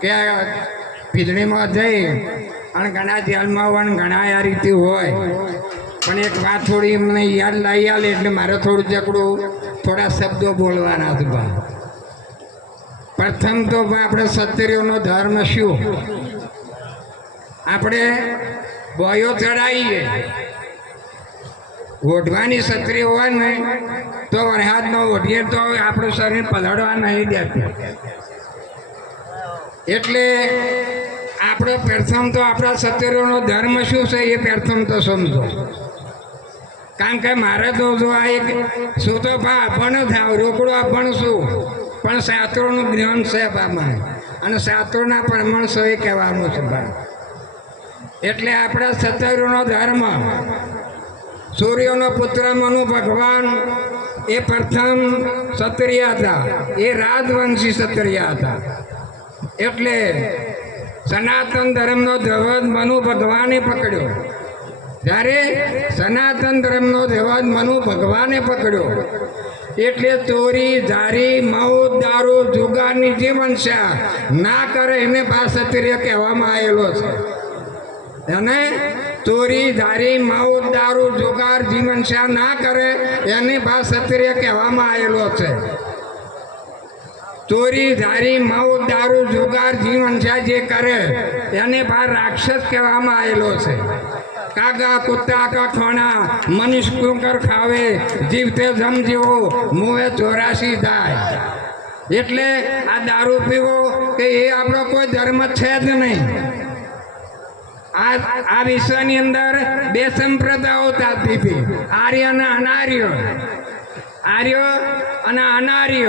કે ભીજણીમાં જઈ અને ઘણા જેલમાં ને ઘણા આ રીતે હોય. પણ એક વાત થોડી મને યાદ લાવી આલે એટલે મારે થોડું જકડું, થોડા શબ્દો બોલવાના હતા પ્રથમ તો આપણે સત્તરીઓનો ધર્મ શું? આપણે બોયો ચડાવીએ ઓઢવાની સત્રી હોય ને તો વરસાદમાં ઓઢીએ તો આપણું શરીર પલળવા નહીં દેતું. એટલે આપણો પ્રથમ તો આપણા સત્યરોનો ધર્મ શું છે એ પ્રથમ તો સમજો. કારણ કે મારે તો જો આ એક ભા અભણ થાવ રોકડો અભણ શું પણ શાસ્ત્રોનું જ્ઞાન છે બામાં અને શાસ્ત્રોના પ્રમાણ છે એ કહેવાનું છે ભાઈ. એટલે આપણા સત્યરોનો ધર્મ, સૂર્યનો પુત્ર મનુ ભગવાન, એ પ્રથમ ક્ષત્રિય હતા. એ રાજવંશી ક્ષત્રિય હતા. એટલે સનાતન ધર્મનો ધ્વજ મનુ ભગવાને પકડ્યો. જ્યારે સનાતન ધર્મનો ધ્વજ મનુ ભગવાને પકડ્યો. એટલે ચોરી ધારી મૌત, દારૂ, જુગારની જીવનશા ના કરે એને બા ક્ષત્રિય કહેવામાં આવેલો છે. અને ચોરી ધારી માઉત દારૂ, જુગાર જીવનશા ના કરે એની બા કહેવામાં આવેલો છે. ચોરી ધારી મઉ, દારૂ, જુગાર જીવનશા જે કરે, એને બા રાક્ષસ કહેવામાં આવેલો છે. કાગા, કુત્તા, કઠોણા મનુષ્ય કુંકર ખાવે જીવતે જમજીવો મુએ ચોરાશી થાય એટલે આ દારૂ પીવો કે એ આપણો કોઈ ધર્મ છે જ નહીં. આ વિશ્વની અંદર બે સંપ્રદાયો ચાલતી હતી આર્ય અને અનાર્ય આર્ય અને અનાર્ય.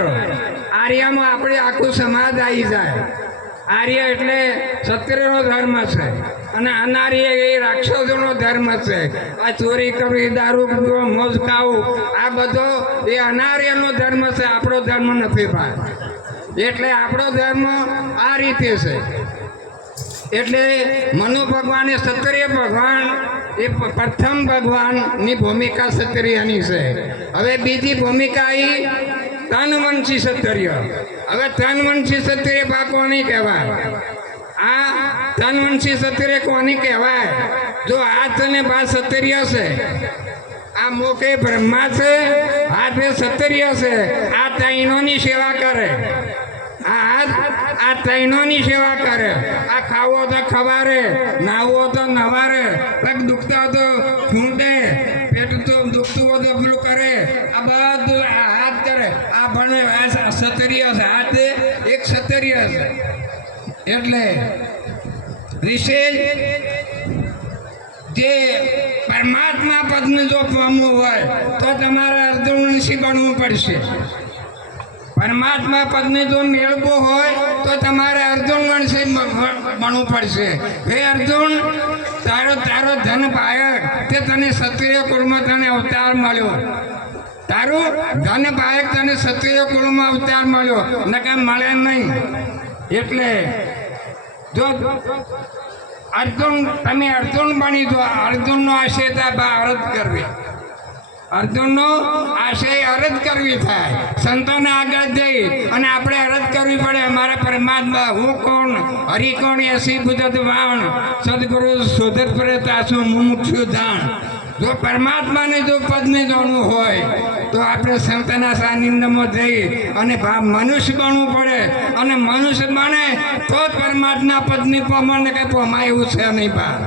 આર્યમાં આપણે આખું સમાજ આવી જાય. આર્ય એટલે ક્ષત્રિયનો ધર્મ છે અને અનાર્ય એ રાક્ષસોનો ધર્મ છે. આ ચોરી કરવી, દારૂ પીવો, મોજ ખાવું, આ બધો એ અનાર્યનો ધર્મ છે, આપણો ધર્મ નથી ભાઈ. એટલે આપણો ધર્મ આ રીતે છે. એટલે મનુ ભગવાને ક્ષત્રિય ભગવાન એ પ્રથમ ભગવાનની ભૂમિકા ક્ષત્રિયની છે. હવે બીજી ભૂમિકા એ તનવંશી સત્રિય હવે તનવંશી સત્રિય બા કોની કહેવાય? આ તનવંશી સત્રિય કોની કહેવાય? જો હાથ અને બા સત્રિય છે. આ મોકે બ્રહ્મા છે હાથે સત્રિય છે. આ તૈનોની સેવા કરે. આ આ ટ્રેનોની સેવા કરે. આ ખાવો તો ખવારે નાવો તો નવારે, પગ દુખતા તો ફૂંટે, પેટ તો દુખતું હોય તો પેલું કરે. આ બધું હાથ કરે. આ ભણે, આ ક્ષત્રિય છે. હાથ એક સતરીય છે. એટલે ઋષિ જે પરમાત્મા પદને જો પામવું હોય, તો તમારે અર્ધવંશી બનવું પડશે. પરમાત્મા પદને જો મેળવો હોય તો તમારે અર્જુન વંશી બનવું પડશે. હે અર્જુન, તારો તારો ધન પાયક તે તને ક્ષત્રિય કુળમાં તને અવતાર મળ્યો. તારું ધન પાયક તને ક્ષત્રિય કુળમાં અવતાર મળ્યો. નકે મળે નહીં. એટલે જો અર્જુન, તમે અર્જુન બની દો અર્જુનનો આશય અરજ કરવી. અર્જુનનો આશય અરજ કરવી થાય. સંતોને આગળ જઈ અને આપણે અરજ કરવી પડે. અમારા પરમાત્મા, હું કોણ? હરિ કોણ? એસી બુદ્ધ વાણ. સદગુરુ શોધત પ્રેતા છું મુમુક્ષુ જાણ. જો પરમાત્માને જો પદને જાણવું હોય, તો આપણે સંતના સાનિધ્યમાં જઈ અને મનુષ્ય બનવું પડે. અને મનુષ્ય બને તો જ પરમાત્મા પદની પ્રમાણે કંઈ પમાય એવું છે નહીં બા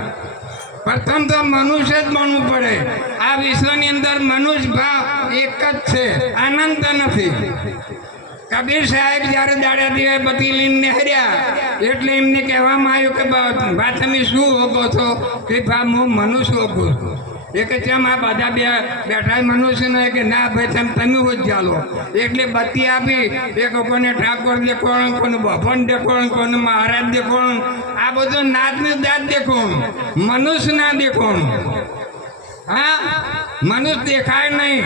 પ્રથમ તો મનુષ્ય જ બનવું પડે. આ વિશ્વની અંદર મનુષ્ય ભાવ એક જ છે આનંદ નથી. કબીર સાહેબ જ્યારે દાડા દીવે બધી લઈને નેહર્યા એટલે એમને કહેવામાં આવ્યું કે બા તમે શું હોગો છો? કે ભાવ હું મનુષ્ય હોગું છું. એ કે ચમ આ બધા બે બેઠા મનુષ્ય ને કે ના ભાઈ, તમે તમે જ ચાલો. એટલે બત્તી આપી એક કોને ઠાકોર દેખોણ કોને ભવન દેખોણ કોને મહારાજ દેખોણ આ બધું નાત ને દાંત દેખોણ મનુષ્ય ના દેખોણ હા મનુષ્ય દેખાય નહીં.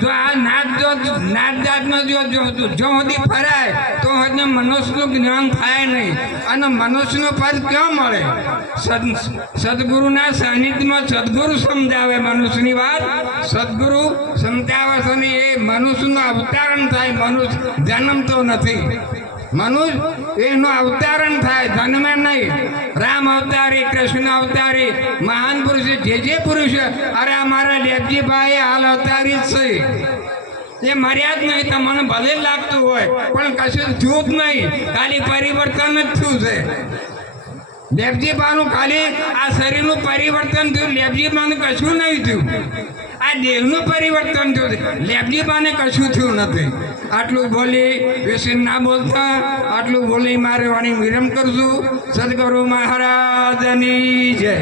જો આ નાત જો નાત જાતનો જો જો સુધી ફરાય, તો હજુ મનુષ્યનું જ્ઞાન થાય નહીં. અને મનુષ્યનું પદ ક્યાં મળે? સદ સદગુરુના સાનિધ્યમાં સદગુરુ સમજાવે મનુષ્યની વાત. સદગુરુ સમજાવે છે એ મનુષ્યનું અવતારણ થાય. મનુષ્ય જન્મતો નથી. મનુષ્ય એનું અવતારણ થાય જન્મે નહીં. રામ અવતારી, કૃષ્ણ અવતારી, મહાન પુરુષ જે જે પુરુષ અરે અમારા લેપજીભાઈ હાલ અવતારી જ છે. એ મર્યા જ નહીં તમને ભલે લાગતું હોય, પણ કશું થયું જ નહીં. ખાલી પરિવર્તન જ થયું છે. લેપજીબાનું ખાલી આ શરીરનું પરિવર્તન થયું લેપજીબાનું કશું નહીં થયું. આ દેહનું પરિવર્તન થયું છે. લેપજીબાને કશું થયું નથી. આટલું બોલી વિશે ના બોલતા, આટલું બોલી મારે વાણી વિરમ કરશું. સદગુરુ મહારાજની જય.